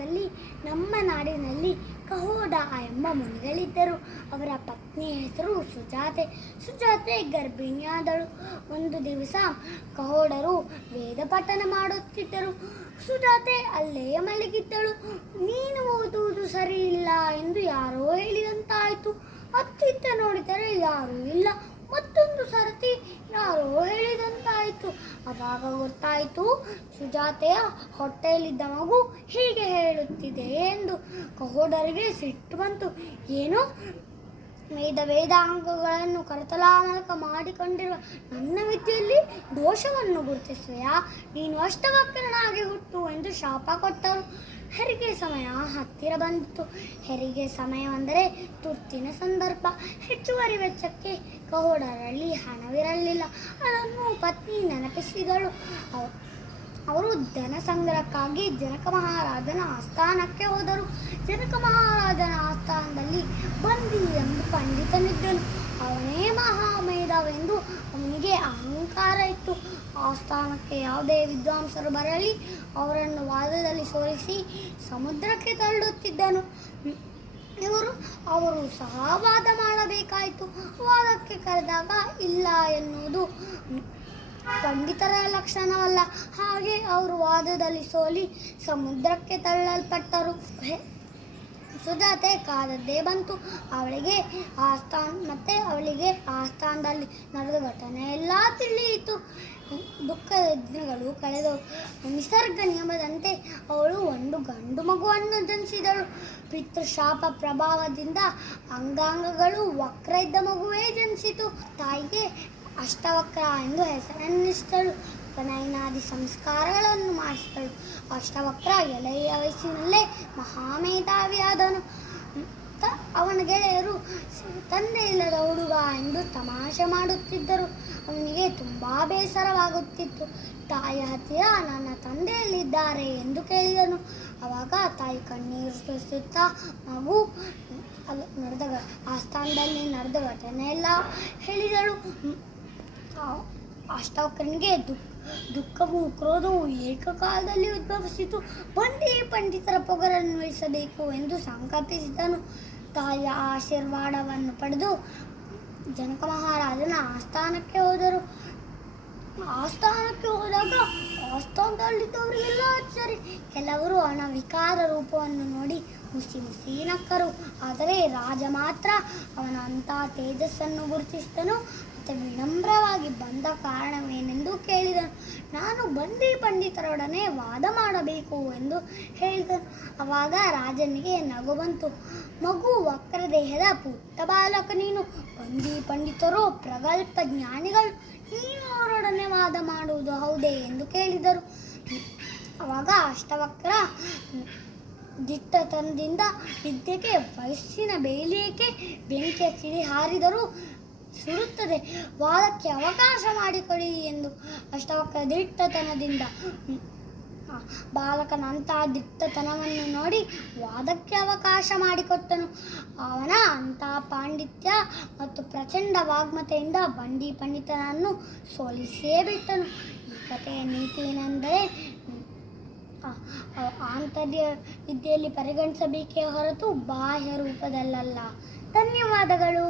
ಕಾಲದಲ್ಲಿ ನಮ್ಮ ನಾಡಿನಲ್ಲಿ ಕಹೋಡ ಎಂಬ ಮುನಿಗಳಿದ್ದರು. ಅವರ ಪತ್ನಿಯ ಹೆಸರು ಸುಜಾತೆ. ಸುಜಾತೆ ಗರ್ಭಿಣಿಯಾದಳು. ಒಂದು ದಿವಸ ಕಹೋಡರು ವೇದ ಪಠನ ಮಾಡುತ್ತಿದ್ದರು. ಸುಜಾತೆ ಅಲ್ಲೇ ಮಲಗಿದ್ದಳು. ನೀನು ಓದುವುದು ಸರಿ ಇಲ್ಲ ಎಂದು ಯಾರೋ ಹೇಳಿದಂತಾಯಿತು. ಅತ್ತಿತ್ತ ನೋಡಿದರೆ ಯಾರೂ ಇಲ್ಲ. ಮತ್ತೊಂದು ಸರತಿ, ಯಾರೋ ಹೇಳಿದಂತಾಯಿತು. ಅವಾಗ ಗೊತ್ತಾಯಿತು, ಸುಜಾತೆಯ ಹೊಟ್ಟೆಯಲ್ಲಿದ್ದ ಮಗು ಹೀಗೆ ಹೇಳುತ್ತಿದೆ ಎಂದು. ಕಹೋಡರಿಗೆ ಸಿಟ್ಟು ಬಂತು. ಏನು ವೇದ ವೇದಾಂಗಗಳನ್ನು ಕರತಲಾಮಲಕ ಮಾಡಿಕೊಂಡಿರುವ ನನ್ನ ವಿದ್ಯೆಯಲ್ಲಿ ದೋಷವನ್ನು ಗುರುತಿಸುವೆಯಾ? ನೀನು ಅಷ್ಟವಕ್ರನಾಗಿ ಹುಟ್ಟು ಎಂದು ಶಾಪ ಕೊಟ್ಟರು. ಹೆರಿಗೆ ಸಮಯ ಹತ್ತಿರ ಬಂದಿತು. ಹೆರಿಗೆ ಸಮಯವೆಂದರೆ ತುರ್ತಿನ ಸಂದರ್ಭ. ಹೆಚ್ಚುವರಿ ವೆಚ್ಚಕ್ಕೆ ಕಹೋಡರಲ್ಲಿ ಹಣವಿರಲಿಲ್ಲ. ಅದನ್ನು ಪತ್ನಿ ನೆನಪಿಸಿದಳು. ಅವ- ಅವರು ಧನ ಸಂಗ್ರಹಕ್ಕಾಗಿ ಜನಕ ಮಹಾರಾಜನ ಆಸ್ಥಾನಕ್ಕೆ ಹೋದರು. ಜನಕ ಮಹಾರಾಜನ ಆಸ್ಥಾನದಲ್ಲಿ ಬಂದಿ ಎಂದು ಪಂಡಿತನಿದ್ದನು ಅವನೇ ಮಹಾಮೇಧಾವೆಂದು ಅವನಿಗೆ ಅಹಂಕಾರ ಇತ್ತು. ಆ ಸ್ಥಾನಕ್ಕೆ ಯಾವುದೇ ವಿದ್ವಾಂಸರು ಬರಲಿ, ಅವರನ್ನು ವಾದದಲ್ಲಿ ಸೋಲಿಸಿ ಸಮುದ್ರಕ್ಕೆ ತಳ್ಳುತ್ತಿದ್ದನು ಇವರು, ಅವರು ಸಹ ವಾದ ಮಾಡಬೇಕಾಯಿತು. ವಾದಕ್ಕೆ ಕರೆದಾಗ, ಇಲ್ಲ ಎನ್ನುವುದು ಪಂಡಿತರ ಲಕ್ಷಣವಲ್ಲ. ಹಾಗೆ ಅವರು ವಾದದಲ್ಲಿ ಸೋಲಿ ಸಮುದ್ರಕ್ಕೆ ತಳ್ಳಲ್ಪಟ್ಟರು ಸುಜಾತೆ ಕಾದದ್ದೇ ಬಂತು. ಅವಳಿಗೆ ಆಸ್ಥಾನ, ಮತ್ತೆ ಅವಳಿಗೆ ಆಸ್ಥಾನದಲ್ಲಿ ನಡೆದ ಘಟನೆ ಎಲ್ಲ ತಿಳಿಯಿತು. ದುಃಖ ದಿನಗಳು ಕಳೆದವು. ನಿಸರ್ಗ ನಿಯಮದಂತೆ ಅವಳು ಒಂದು ಗಂಡು ಮಗುವನ್ನು ಜನಿಸಿದಳು. ಪಿತೃಶಾಪ ಪ್ರಭಾವದಿಂದ ಅಂಗಾಂಗಗಳು ವಕ್ರ ಇದ್ದ ಮಗುವೇ ಜನಿಸಿತು. ತಾಯಿಗೆ ಅಷ್ಟವಕ್ರ ಎಂದು ಹೆಸರನ್ನಿಸಿದಳು. ಉಪನಯನಾದಿ ಸಂಸ್ಕಾರಗಳನ್ನು ಮಾಡಿಸಿದಳು. ಅಷ್ಟವಕ್ರ ಎಳೆಯ ವಯಸ್ಸಿನಲ್ಲೇ ಮಹಾಮೇಧಾವಿಯಾದನು ಅವನ ಗೆಳೆಯರು ತಂದೆ ಇಲ್ಲದ ಹುಡುಗ ಎಂದು ತಮಾಷೆ ಮಾಡುತ್ತಿದ್ದರು. ಅವನಿಗೆ ತುಂಬ ಬೇಸರವಾಗುತ್ತಿತ್ತು. ತಾಯಿ ಹತ್ತಿರ ನನ್ನ ತಂದೆಯಲ್ಲಿದ್ದಾರೆ ಎಂದು ಕೇಳಿದನು. ಆವಾಗ ತಾಯಿ ಕಣ್ಣೀರು ಸುರಿಸುತ್ತಾ, ಮಗು ಅಲ್ಲ ನಡೆದ ಆ ಸ್ಥಾನದಲ್ಲಿ ನಡೆದ ಘಟನೆ ಎಲ್ಲ ಹೇಳಿದಳು. ಮ್, ಆ- ದುಃಖ ದುಃಖವು ಕ್ರೋಧವು ಏಕಕಾಲದಲ್ಲಿ ಉದ್ಭವಿಸಿತು. ಬಂದೇ ಪಂಡಿತರ ಪೊಗರನ್ನು ಇಳಿಸಬೇಕು ಎಂದು ಸಂಕಲ್ಪಿಸಿದನು. ತಾಯಿಯ ಆಶೀರ್ವಾದವನ್ನು ಪಡೆದು ಜನಕ ಮಹಾರಾಜನ ಆಸ್ಥಾನಕ್ಕೆ ಹೋದರು. ಆಸ್ಥಾನಕ್ಕೆ ಹೋದಾಗ ಆಸ್ಥಾನದಲ್ಲಿದ್ದವರಿಗೆಲ್ಲ ಸರಿ ಕೆಲವರು ಅವನ ವಿಕಾರ ರೂಪವನ್ನು ನೋಡಿ ಮುಸಿ ಮುಸಿ ನಕ್ಕರು. ಆದರೆ ರಾಜ ಮಾತ್ರ ಅವನ ಅಂಥ ತೇಜಸ್ಸನ್ನು ಗುರುತಿಸಿದನು. ಮತ್ತು ವಿನಮ್ರವಾಗಿ ಬಂದ ಕಾರಣವೇನೆಂದು ಕೇಳಿದನು ನಾನು ಬಂದಿ ಪಂಡಿತರೊಡನೆ ವಾದ ಮಾಡಬೇಕು ಎಂದು ಹೇಳಿದನು ಆವಾಗ ರಾಜನಿಗೆ ನಗು ಬಂತು. ಮಗು ವಕ್ರದೇಹದ ಪುಟ್ಟ ಬಾಲಕ ನೀನು. ಬಂದಿ ಪಂಡಿತರು ಪ್ರಗಲ್ಭ ಜ್ಞಾನಿಗಳು ನೀನು ಅವರೊಡನೆ ವಾದ ಮಾಡುವುದು ಹೌದೇ ಎಂದು ಕೇಳಿದರು. ಆವಾಗ ಅಷ್ಟವಕ್ರ ದಿಟ್ಟತನದಿಂದ ವಿದ್ಯೆಗೆ ವಯಸ್ಸಿನ ಬೇಲಿಯಕ್ಕೆ ಬೆಂಕಿಯ ಕಿಡಿ ಹಾರಿದರೂ. ಸುಡುತ್ತದೆ. ವಾದಕ್ಕೆ ಅವಕಾಶ ಮಾಡಿಕೊಡಿ ಎಂದು ಅಷ್ಟವಕ್ಕ ದಿಟ್ಟತನದಿಂದ ಬಾಲಕನ ಅಂತಹ ದಿಟ್ಟತನವನ್ನು ನೋಡಿ ವಾದಕ್ಕೆ ಅವಕಾಶ ಮಾಡಿಕೊಟ್ಟನು. ಅವನ ಅಂತಹ ಪಾಂಡಿತ್ಯ ಮತ್ತು ಪ್ರಚಂಡ ವಾಗ್ಮತೆಯಿಂದ ಬಂಡಿ ಪಂಡಿತನನ್ನು ಸೋಲಿಸೇ ಬಿಟ್ಟನು. ಈ ಕಥೆಯ ನೀತಿ ಏನೆಂದರೆ ಆಂತರ್ಯ ವಿದ್ಯೆಯಲ್ಲಿ ಪರಿಗಣಿಸಬೇಕೇ ಹೊರತು ಬಾಹ್ಯ ರೂಪದಲ್ಲಲ್ಲ. ಧನ್ಯವಾದಗಳು.